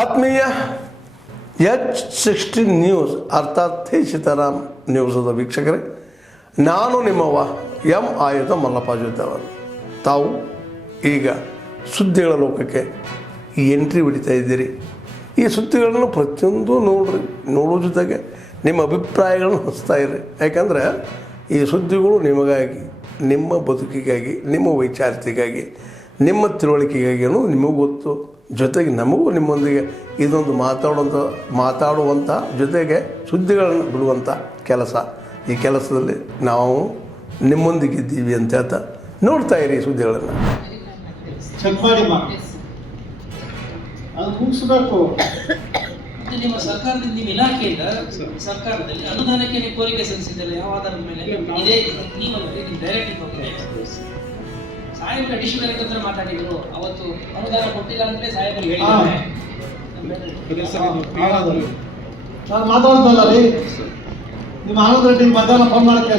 ಆತ್ಮೀಯ H16 news ಅರ್ಥಾತ್ ಹೇ ಸೀತಾರಾಮ್ ನ್ಯೂಸದ ವೀಕ್ಷಕರೇ, ನಾನು ನಿಮ್ಮವ ಎಂ ಆಯುಧ ಮಲ್ಲಪ್ಪ ಜೊತೆವರು. ತಾವು ಈಗ ಸುದ್ದಿಗಳ ಲೋಕಕ್ಕೆ ಎಂಟ್ರಿ ಹೊಡಿತಾ ಇದ್ದೀರಿ. ಈ ಸುದ್ದಿಗಳನ್ನು ಪ್ರತಿಯೊಂದು ನೋಡೋ ಜೊತೆಗೆ ನಿಮ್ಮ ಅಭಿಪ್ರಾಯಗಳನ್ನು ಹಂಚ್ತಾ ಇರಿ. ಯಾಕಂದರೆ ಈ ಸುದ್ದಿಗಳು ನಿಮಗಾಗಿ, ನಿಮ್ಮ ಬದುಕಿಗಾಗಿ, ನಿಮ್ಮ ವೈಚಾರಿಕೆಗಾಗಿ, ನಿಮ್ಮ ತಿಳುವಳಿಕೆಗಾಗಿಯೂ ನಿಮಗೂ ಗೊತ್ತು. ಜೊತೆಗೆ ನಮಗೂ ನಿಮ್ಮೊಂದಿಗೆ ಇದೊಂದು ಮಾತಾಡುವಂಥ ಜೊತೆಗೆ ಸುದ್ದಿಗಳನ್ನು ಬಿಡುವಂಥ ಕೆಲಸ. ಈ ಕೆಲಸದಲ್ಲಿ ನಾವು ನಿಮ್ಮೊಂದಿಗಿದ್ದೀವಿ ಅಂತ ಹೇಳ್ತಾ ನೋಡ್ತಾ ಇರಿ ಸುದ್ದಿಗಳನ್ನು. ಚೆಕ್ ಮಾಡಿ ಅದು ಮುಗಿಸ್ಬೇಕು. ನಿಮ್ಮ ಸರ್ಕಾರದಿಂದ, ನಿಮ್ಮ ಇಲಾಖೆಯಿಂದ ಸರ್ಕಾರದಲ್ಲಿ ಅನುದಾನಕ್ಕೆ ನೀವು ಕೋರಿಕೆ ಸಲ್ಲಿಸಿದ್ದಲ್ಲ, ಯಾವ ಆಧಾರದ ಮೇಲೆ? ಇದೇ ನೀವಲ್ಲದೆ ನೀವು ಡೈರೆಕ್ಟ್ ಸಾಹೇಬರು ಅಡಿಷನಲ್ ಹತ್ರ ಮಾತಾಡಿದ್ರು. ಅವತ್ತು ಅನುದಾನ ಕೊಟ್ಟಿಲ್ಲ ಅಂತಲೇ ಸಾಹೇಬರು ಹೇಳಿದ್ದಾರೆ. ನಾನು ಮಾತಾಡ್ತಲ್ಲ ರೀ, ನಿಮ್ಮ ಆನಂದ್ ರೆಡ್ಡಿ ಮಧ್ಯಾಹ್ನ ಫೋನ್ ಮಾಡಕ್ಕೆ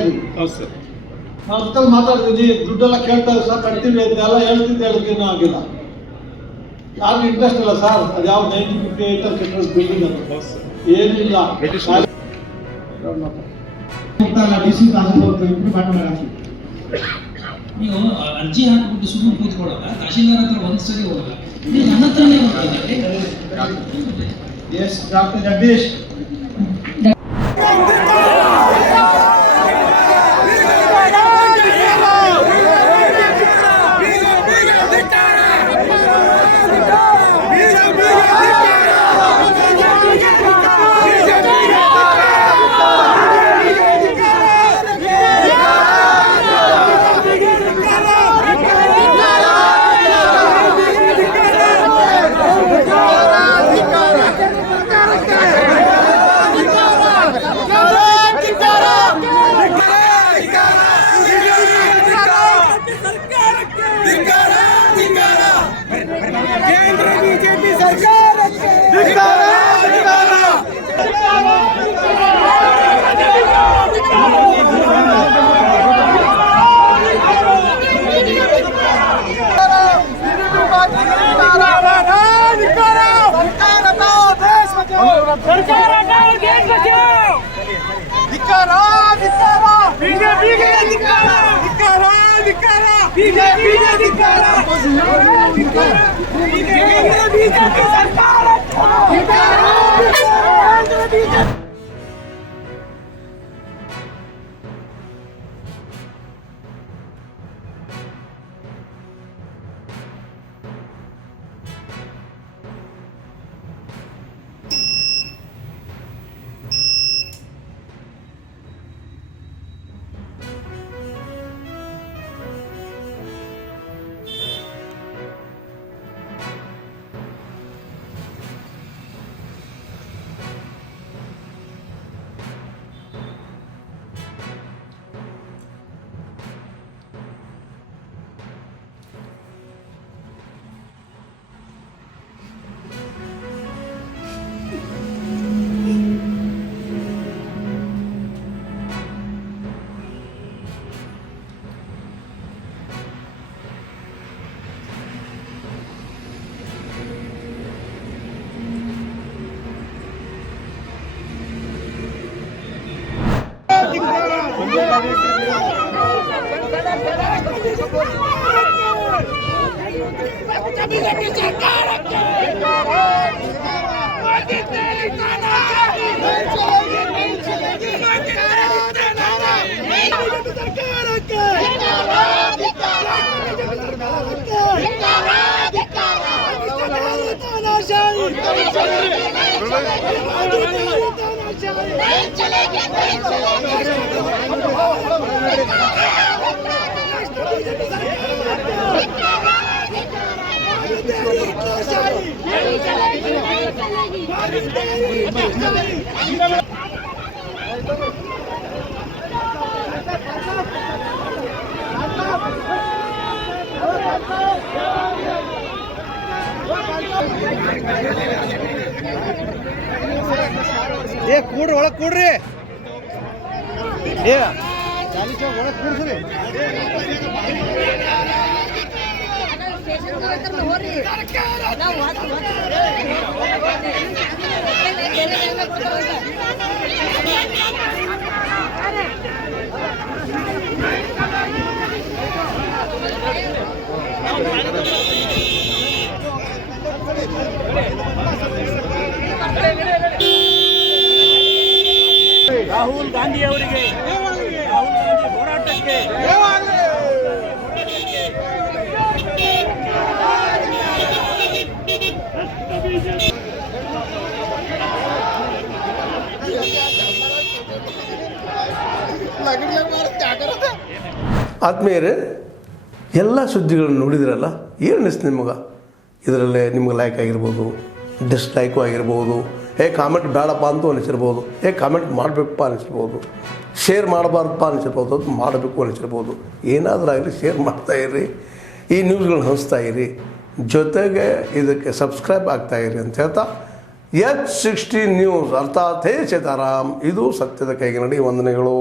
ನಾವು ಅದಕ್ಕಲ್ಲಿ ಮಾತಾಡ್ತೀವಿ. ದುಡ್ಡೆಲ್ಲ ಕೇಳ್ತಾರೆ ಸರ್, ಕಟ್ತೀವಿ ಅಂತೆಲ್ಲ ಹೇಳ್ತಿದ್ದು ಆಗಿಲ್ಲ. ಯಾರು ಇಂಟ್ರೆಸ್ಟ್ ಇಲ್ಲ ಸರ್. ಅದು ಯಾವ 1958 ಕೆಟ್ಟದ್ದು ಬಿಲ್ಡಿಂಗ್ ಅದು ಏನಿಲ್ಲ. ನೀವು ಅರ್ಜಿ ಹಾಕಿಬಿಟ್ಟು ಸುಮ್ಮನೆ ಕೂತ್ಕೊಳ್ಳೋಲ್ಲ, ತಹಶೀಲ್ದಾರ್ ಹತ್ರ ಒಂದ್ಸರಿ ಹೋಗಲ್ಲ, ನೀವು ನನ್ನ ಹತ್ರನೇ ಹೋಗ್ತಿದ್ದೀರಿ. ಎಸ್ ಡಾಕ್ಟರ್ ಜಗದೀಶ್ ಕೂಡ್ರಿ, ಒಳಗೆ ಕೂಡ್ರಿ. ಒಳಗೆ ಕೂಡ್ಸ್ರಿ. ನಾವು ರಾಹುಲ್ ಗಾಂಧಿ ಅವರಿಗೆ, ರಾಹುಲ್ ಗಾಂಧಿ ಹೋರಾಟಕ್ಕೆ ಆತ್ಮೀಯರೇ, ಎಲ್ಲ ಸುದ್ದಿಗಳನ್ನು ನೋಡಿದ್ರಲ್ಲ, ಏನು ಅನಿಸ್ತು ನಿಮಗೆ? ಇದರಲ್ಲೇ ನಿಮ್ಗೆ ಲೈಕ್ ಆಗಿರ್ಬೋದು, ಡಿಸ್ಲೈಕು ಆಗಿರ್ಬೋದು, ಕಾಮೆಂಟ್ ಬೇಡಪ್ಪ ಅಂತೂ ಅನಿಸಿರ್ಬೋದು, ಕಾಮೆಂಟ್ ಮಾಡಬೇಕಪ್ಪ ಅನಿಸಿರ್ಬೋದು, ಶೇರ್ ಮಾಡಬಾರ್ದಪ್ಪ ಅನಿಸಿರ್ಬೋದು, ಅದು ಮಾಡಬೇಕು ಅನಿಸಿರ್ಬೋದು. ಏನಾದರೂ ಆಗಲಿ ಶೇರ್ ಮಾಡ್ತಾಯಿರಿ, ಈ ನ್ಯೂಸ್ಗಳನ್ನ ಹಂಚ್ತಾ ಇರಿ, ಜೊತೆಗೆ ಇದಕ್ಕೆ ಸಬ್ಸ್ಕ್ರೈಬ್ ಆಗ್ತಾಯಿರಿ ಅಂತ ಹೇಳ್ತಾ H16 ನ್ಯೂಸ್ ಅರ್ಥಾತ್ ಹೇ ಸೀತಾರಾಮ್, ಇದು ಸತ್ಯದ ಕೈಗೆ ನಡಿ. ವಂದನೆಗಳು.